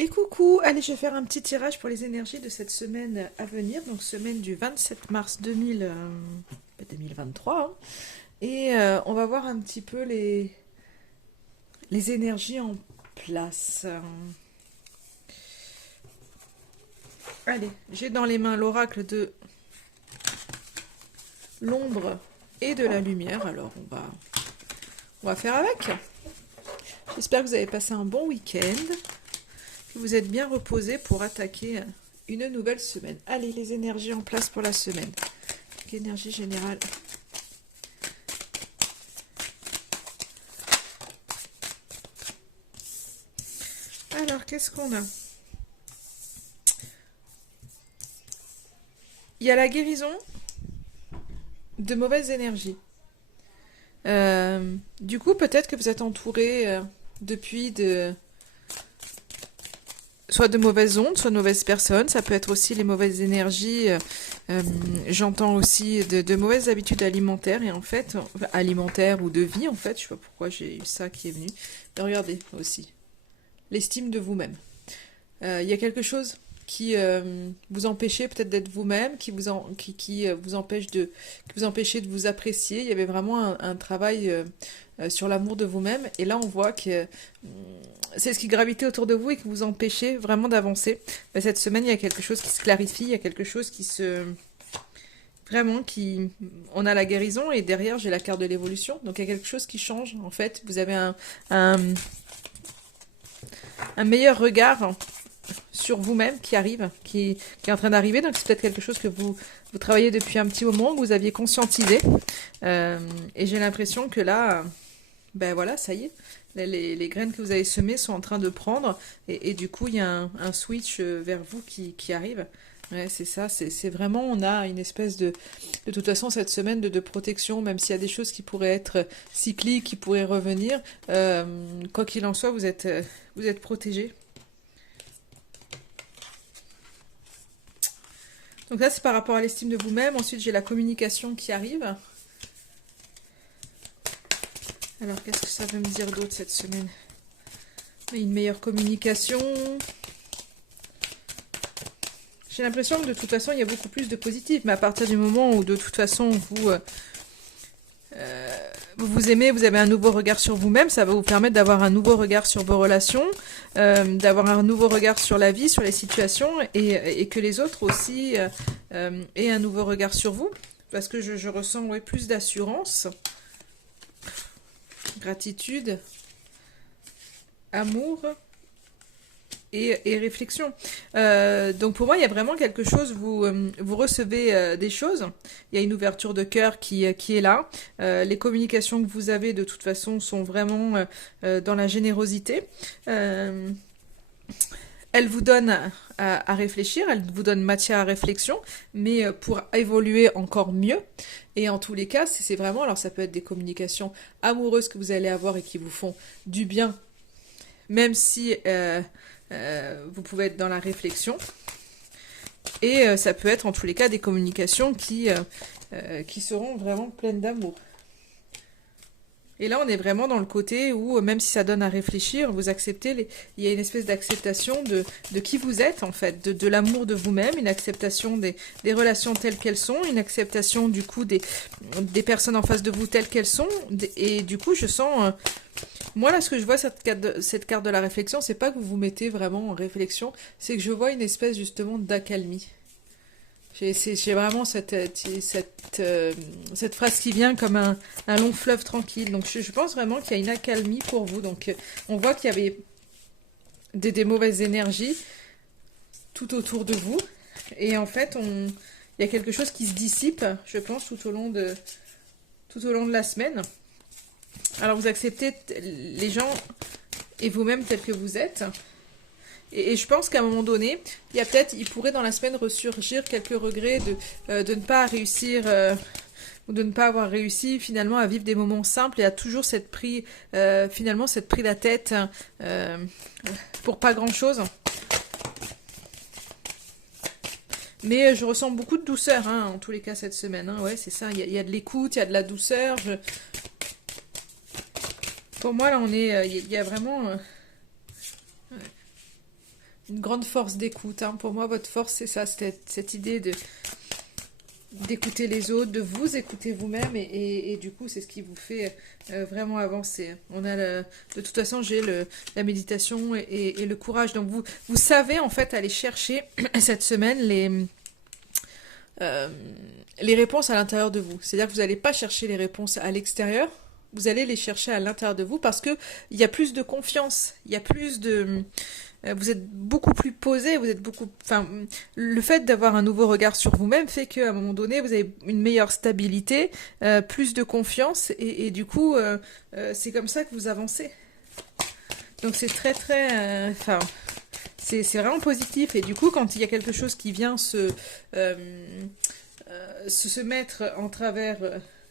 Et coucou, allez, je vais faire un petit tirage pour les énergies de cette semaine à venir, donc semaine du 27 mars 2023. Hein. Et on va voir un petit peu les énergies en place. Allez, j'ai dans les mains l'oracle de l'ombre et de la lumière, alors on va faire avec. J'espère que vous avez passé un bon week-end, que vous êtes bien reposés pour attaquer une nouvelle semaine. Allez, les énergies en place pour la semaine. L'énergie générale. Alors, qu'est-ce qu'on a? Il y a la guérison de mauvaises énergies. Du coup, peut-être que vous êtes entouré depuis soit de mauvaises ondes, soit de mauvaises personnes. Ça peut être aussi les mauvaises énergies. J'entends aussi de mauvaises habitudes alimentaires et en fait, alimentaires ou de vie en fait. Je sais pas pourquoi j'ai eu ça qui est venu. Mais regardez aussi l'estime de vous-même. Il y a quelque chose qui vous empêchait peut-être d'être vous-même, qui vous empêchait de vous apprécier. Il y avait vraiment un travail sur l'amour de vous-même. Et là, on voit que c'est ce qui gravitait autour de vous et qui vous empêchait vraiment d'avancer. Mais cette semaine, il y a quelque chose qui se clarifie, il y a quelque chose qui se... Vraiment, on a la guérison et derrière, j'ai la carte de l'évolution. Donc, il y a quelque chose qui change. En fait, vous avez un meilleur regard sur vous-même qui arrive, qui est en train d'arriver. Donc c'est peut-être quelque chose que vous travaillez depuis un petit moment, que vous aviez conscientisé. Et j'ai l'impression que là, ben voilà, ça y est. Les graines que vous avez semées sont en train de prendre. Et du coup, il y a un switch vers vous qui arrive. Ouais, c'est ça, c'est vraiment, on a une espèce de toute façon, cette semaine de protection, même s'il y a des choses qui pourraient être cycliques, qui pourraient revenir, quoi qu'il en soit, vous êtes protégés. Donc là, c'est par rapport à l'estime de vous-même. Ensuite, j'ai la communication qui arrive. Alors, qu'est-ce que ça veut me dire d'autre cette semaine? Une meilleure communication. J'ai l'impression que de toute façon, il y a beaucoup plus de positif. Mais à partir du moment où de toute façon, vous vous aimez, vous avez un nouveau regard sur vous-même, ça va vous permettre d'avoir un nouveau regard sur vos relations, d'avoir un nouveau regard sur la vie, sur les situations, et que les autres aussi aient un nouveau regard sur vous. Parce que je ressens plus d'assurance, gratitude, amour et réflexion. Donc pour moi, il y a vraiment quelque chose, vous recevez des choses, il y a une ouverture de cœur qui est là. Les communications que vous avez de toute façon sont vraiment dans la générosité. Elle vous donne à réfléchir, elle vous donne matière à réflexion, mais pour évoluer encore mieux. Et en tous les cas, c'est vraiment, alors ça peut être des communications amoureuses que vous allez avoir et qui vous font du bien, même si vous pouvez être dans la réflexion. Et ça peut être en tous les cas des communications qui seront vraiment pleines d'amour. Et là, on est vraiment dans le côté où, même si ça donne à réfléchir, vous acceptez, il y a une espèce d'acceptation de qui vous êtes, en fait, de l'amour de vous-même, une acceptation des relations telles qu'elles sont, une acceptation, du coup, des personnes en face de vous telles qu'elles sont. Et du coup, je sens... moi, là, ce que je vois, cette carte de la réflexion, c'est pas que vous vous mettez vraiment en réflexion, c'est que je vois une espèce, justement, d'accalmie. J'ai vraiment cette phrase qui vient comme un long fleuve tranquille. Donc je pense vraiment qu'il y a une accalmie pour vous. Donc on voit qu'il y avait des mauvaises énergies tout autour de vous. Et en fait, il y a quelque chose qui se dissipe, je pense, tout au long de la semaine. Alors vous acceptez les gens et vous-même tels que vous êtes. Et je pense qu'à un moment donné, il pourrait dans la semaine ressurgir quelques regrets de ne pas réussir, ou de ne pas avoir réussi finalement à vivre des moments simples et à toujours finalement s'être pris la tête pour pas grand chose. Mais je ressens beaucoup de douceur en tous les cas cette semaine. Ouais, c'est ça, il y a de l'écoute, il y a de la douceur. Pour moi, là, il y a vraiment... une grande force d'écoute, hein. Pour moi, votre force, c'est ça, cette idée de d'écouter les autres, de vous écouter vous-même, et du coup, c'est ce qui vous fait vraiment avancer. De toute façon, j'ai la méditation et le courage. Donc, vous savez, en fait, aller chercher cette semaine euh, les réponses à l'intérieur de vous. C'est-à-dire que vous n'allez pas chercher les réponses à l'extérieur, vous allez les chercher à l'intérieur de vous parce que il y a plus de confiance, il y a plus de vous êtes beaucoup plus posé, vous êtes beaucoup enfin le fait d'avoir un nouveau regard sur vous-même fait qu'à un moment donné, vous avez une meilleure stabilité, plus de confiance et du coup c'est comme ça que vous avancez. Donc c'est très très c'est vraiment positif et du coup quand il y a quelque chose qui vient se mettre en travers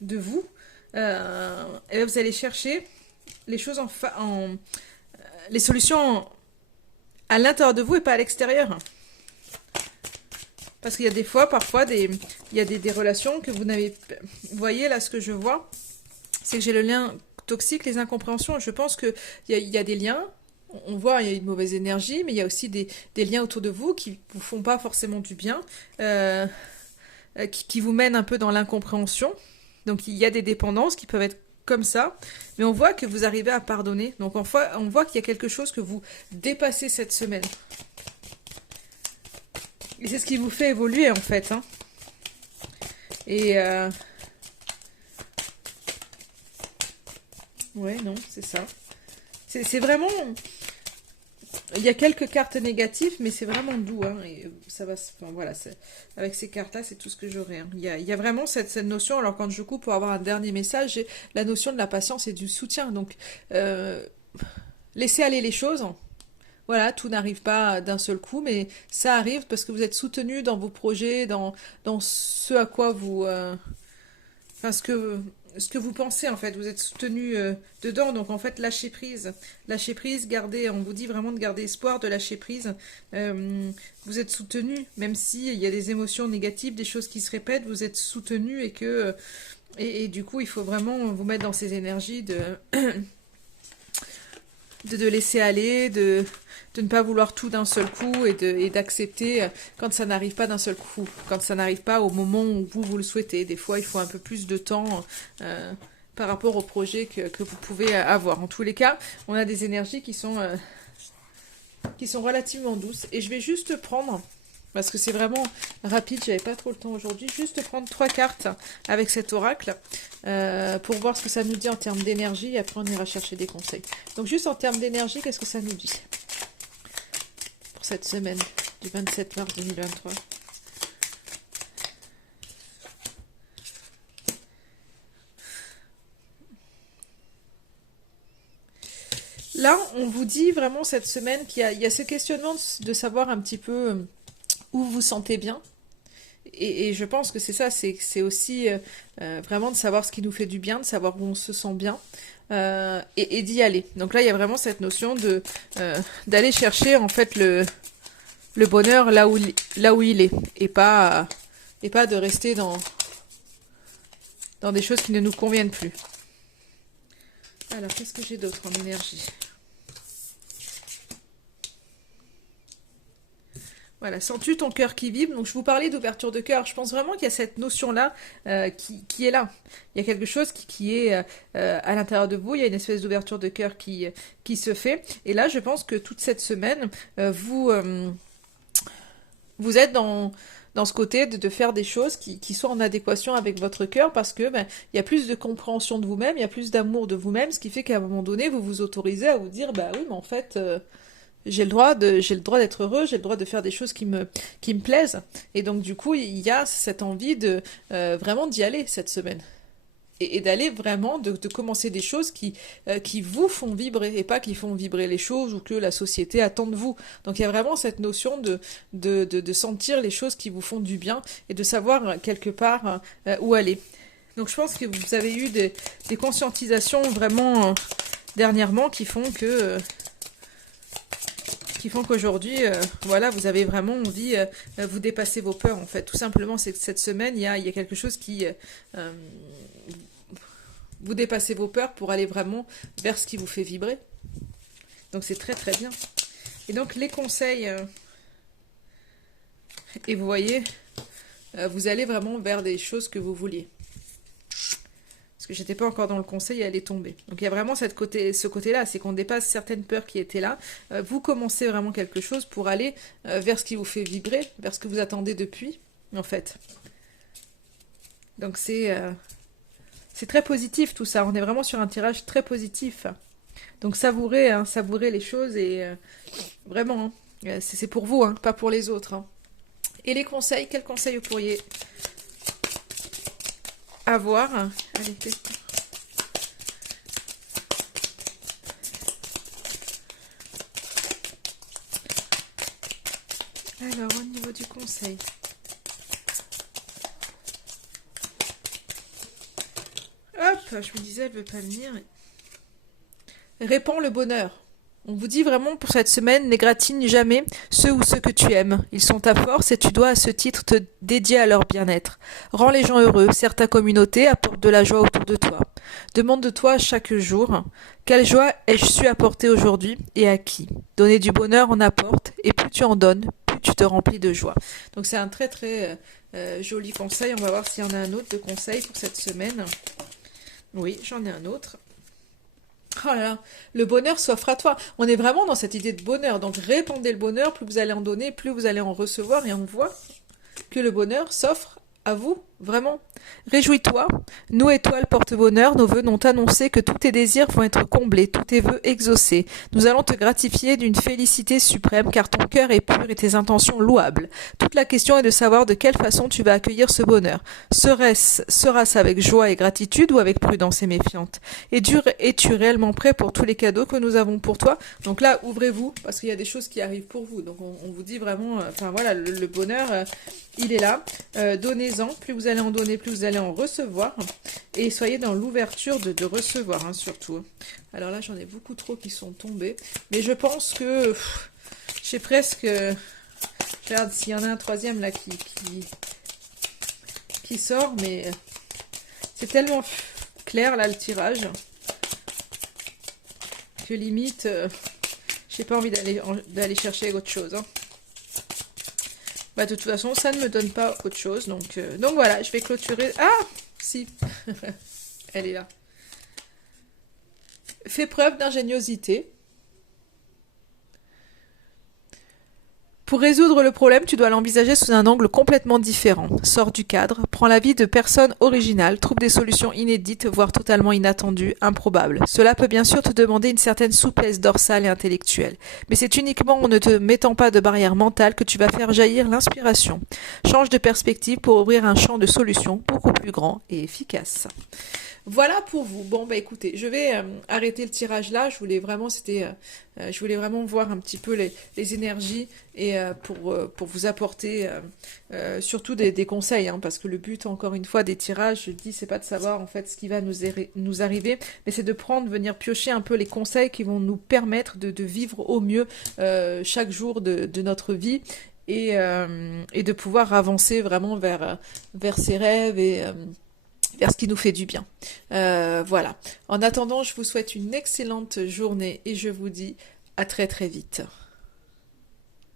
de vous, et là, vous allez chercher les choses les solutions à l'intérieur de vous et pas à l'extérieur. Parce qu'il y a des fois, parfois, il y a des relations que vous n'avez... Vous voyez, là, ce que je vois, c'est que j'ai le lien toxique, les incompréhensions. Je pense qu'il y a des liens, on voit, il y a une mauvaise énergie, mais il y a aussi des liens autour de vous qui vous font pas forcément du bien, qui vous mènent un peu dans l'incompréhension. Donc il y a des dépendances qui peuvent être comme ça, mais on voit que vous arrivez à pardonner. Donc on voit qu'il y a quelque chose que vous dépassez cette semaine. Et c'est ce qui vous fait évoluer en fait, hein. Et ouais, non, c'est ça. C'est vraiment... Il y a quelques cartes négatives, mais c'est vraiment doux, hein, et ça va... Enfin, voilà, avec ces cartes-là, c'est tout ce que j'aurai, hein. Il y a vraiment cette notion, alors quand je coupe pour avoir un dernier message, j'ai la notion de la patience et du soutien. Donc, laissez aller les choses. Voilà, tout n'arrive pas d'un seul coup, mais ça arrive parce que vous êtes soutenu dans vos projets, dans ce à quoi vous... enfin, ce que vous pensez, en fait, vous êtes soutenu dedans, donc en fait, lâchez prise, gardez, on vous dit vraiment de garder espoir, de lâcher prise, vous êtes soutenu, même s'il y a des émotions négatives, des choses qui se répètent, vous êtes soutenu et que, et du coup, il faut vraiment vous mettre dans ces énergies de laisser aller, de ne pas vouloir tout d'un seul coup et d'accepter quand ça n'arrive pas d'un seul coup, quand ça n'arrive pas au moment où vous le souhaitez. Des fois, il faut un peu plus de temps par rapport au projet que vous pouvez avoir. En tous les cas, on a des énergies qui sont relativement douces. Et je vais juste prendre, parce que c'est vraiment rapide, j'avais pas trop le temps aujourd'hui, juste prendre 3 cartes avec cet oracle pour voir ce que ça nous dit en termes d'énergie et après on ira chercher des conseils. Donc juste en termes d'énergie, qu'est-ce que ça nous dit pour cette semaine du 27 mars 2023? Là, on vous dit vraiment cette semaine il y a ce questionnement de savoir un petit peu où vous vous sentez bien. Et je pense que c'est ça, c'est aussi vraiment de savoir ce qui nous fait du bien, de savoir où on se sent bien et d'y aller. Donc là, il y a vraiment cette notion d'aller chercher en fait le bonheur là où il est et pas de rester dans des choses qui ne nous conviennent plus. Alors, qu'est-ce que j'ai d'autre en énergie? Voilà, sens-tu ton cœur qui vibre? Donc je vous parlais d'ouverture de cœur. Je pense vraiment qu'il y a cette notion-là qui est là. Il y a quelque chose qui est à l'intérieur de vous. Il y a une espèce d'ouverture de cœur qui se fait. Et là, je pense que toute cette semaine, vous êtes dans ce côté de faire des choses qui soient en adéquation avec votre cœur parce que il y a plus de compréhension de vous-même, il y a plus d'amour de vous-même, ce qui fait qu'à un moment donné, vous vous autorisez à vous dire, bah oui, mais en fait... j'ai le droit d'être heureux, j'ai le droit de faire des choses qui me plaisent. Et donc, du coup, il y a cette envie de vraiment d'y aller cette semaine. Et d'aller vraiment, de commencer des choses qui vous font vibrer et pas qui font vibrer les choses ou que la société attend de vous. Donc, il y a vraiment cette notion de sentir les choses qui vous font du bien et de savoir quelque part où aller. Donc, je pense que vous avez eu des conscientisations vraiment dernièrement qui font qu'aujourd'hui, voilà, vous avez vraiment envie, vous dépasser vos peurs, en fait. Tout simplement, c'est que cette semaine, il y a quelque chose qui... vous dépassez vos peurs pour aller vraiment vers ce qui vous fait vibrer. Donc c'est très très bien. Et donc les conseils, et vous voyez, vous allez vraiment vers des choses que vous vouliez. Parce que j'étais pas encore dans le conseil et elle est tombée. Donc il y a vraiment ce côté-là, c'est qu'on dépasse certaines peurs qui étaient là. Vous commencez vraiment quelque chose pour aller vers ce qui vous fait vibrer, vers ce que vous attendez depuis, en fait. Donc c'est très positif tout ça. On est vraiment sur un tirage très positif. Donc savourez, hein, savourez les choses et vraiment, hein, c'est pour vous, hein, pas pour les autres. Hein. Et les conseils, quels conseils vous pourriez avoir? Allez, testez. Alors, au niveau du conseil. Hop, je me disais, elle veut pas venir. Répand le bonheur. On vous dit vraiment pour cette semaine, n'égratigne jamais ceux ou ceux que tu aimes. Ils sont ta force et tu dois à ce titre te dédier à leur bien-être. Rends les gens heureux, sers ta communauté, apporte de la joie autour de toi. Demande de toi chaque jour, quelle joie ai-je su apporter aujourd'hui et à qui? Donner du bonheur en apporte et plus tu en donnes, plus tu te remplis de joie. Donc c'est un très très joli conseil. On va voir s'il y en a un autre de conseil pour cette semaine. Oui, j'en ai un autre. Oh là là, le bonheur s'offre à toi. On est vraiment dans cette idée de bonheur. Donc répandez le bonheur, plus vous allez en donner, plus vous allez en recevoir. Et on voit que le bonheur s'offre à vous, vraiment. Réjouis-toi, nous étoiles porte-bonheur, nos vœux n'ont annoncé que tous tes désirs vont être comblés, tous tes vœux exaucés. Nous allons te gratifier d'une félicité suprême, car ton cœur est pur et tes intentions louables. Toute la question est de savoir de quelle façon tu vas accueillir ce bonheur. Sera-ce avec joie et gratitude ou avec prudence et méfiante? Es-tu réellement prêt pour tous les cadeaux que nous avons pour toi? Donc là, ouvrez-vous, parce qu'il y a des choses qui arrivent pour vous. Donc on vous dit vraiment, enfin voilà, le bonheur, il est là. Donnez-en, plus vous allez en donner, plus vous allez en recevoir. Et soyez dans l'ouverture de recevoir, hein, surtout. Alors là, j'en ai beaucoup trop qui sont tombés. Mais je pense que j'ai presque... je regarde s'il y en a un troisième là qui sort, mais c'est tellement clair là le tirage que limite, j'ai pas envie d'aller chercher autre chose. Hein. Bah, de toute façon, ça ne me donne pas autre chose. Donc voilà, je vais clôturer. Ah, si, elle est là. Fais preuve d'ingéniosité. Pour résoudre le problème, tu dois l'envisager sous un angle complètement différent. Sors du cadre, prends l'avis de personnes originales, trouve des solutions inédites, voire totalement inattendues, improbables. Cela peut bien sûr te demander une certaine souplesse dorsale et intellectuelle. Mais c'est uniquement en ne te mettant pas de barrière mentale que tu vas faire jaillir l'inspiration. Change de perspective pour ouvrir un champ de solutions beaucoup plus grand et efficace. Voilà pour vous. Bon, bah écoutez, je vais arrêter le tirage là. Je voulais vraiment, je voulais vraiment voir un petit peu les énergies et pour vous apporter surtout des conseils, hein, parce que le but, encore une fois, des tirages, je dis, c'est pas de savoir en fait ce qui va nous arriver, mais c'est de venir piocher un peu les conseils qui vont nous permettre de vivre au mieux chaque jour de notre vie. Et de pouvoir avancer vraiment vers ses rêves et vers ce qui nous fait du bien. Voilà. En attendant, je vous souhaite une excellente journée et je vous dis à très très vite.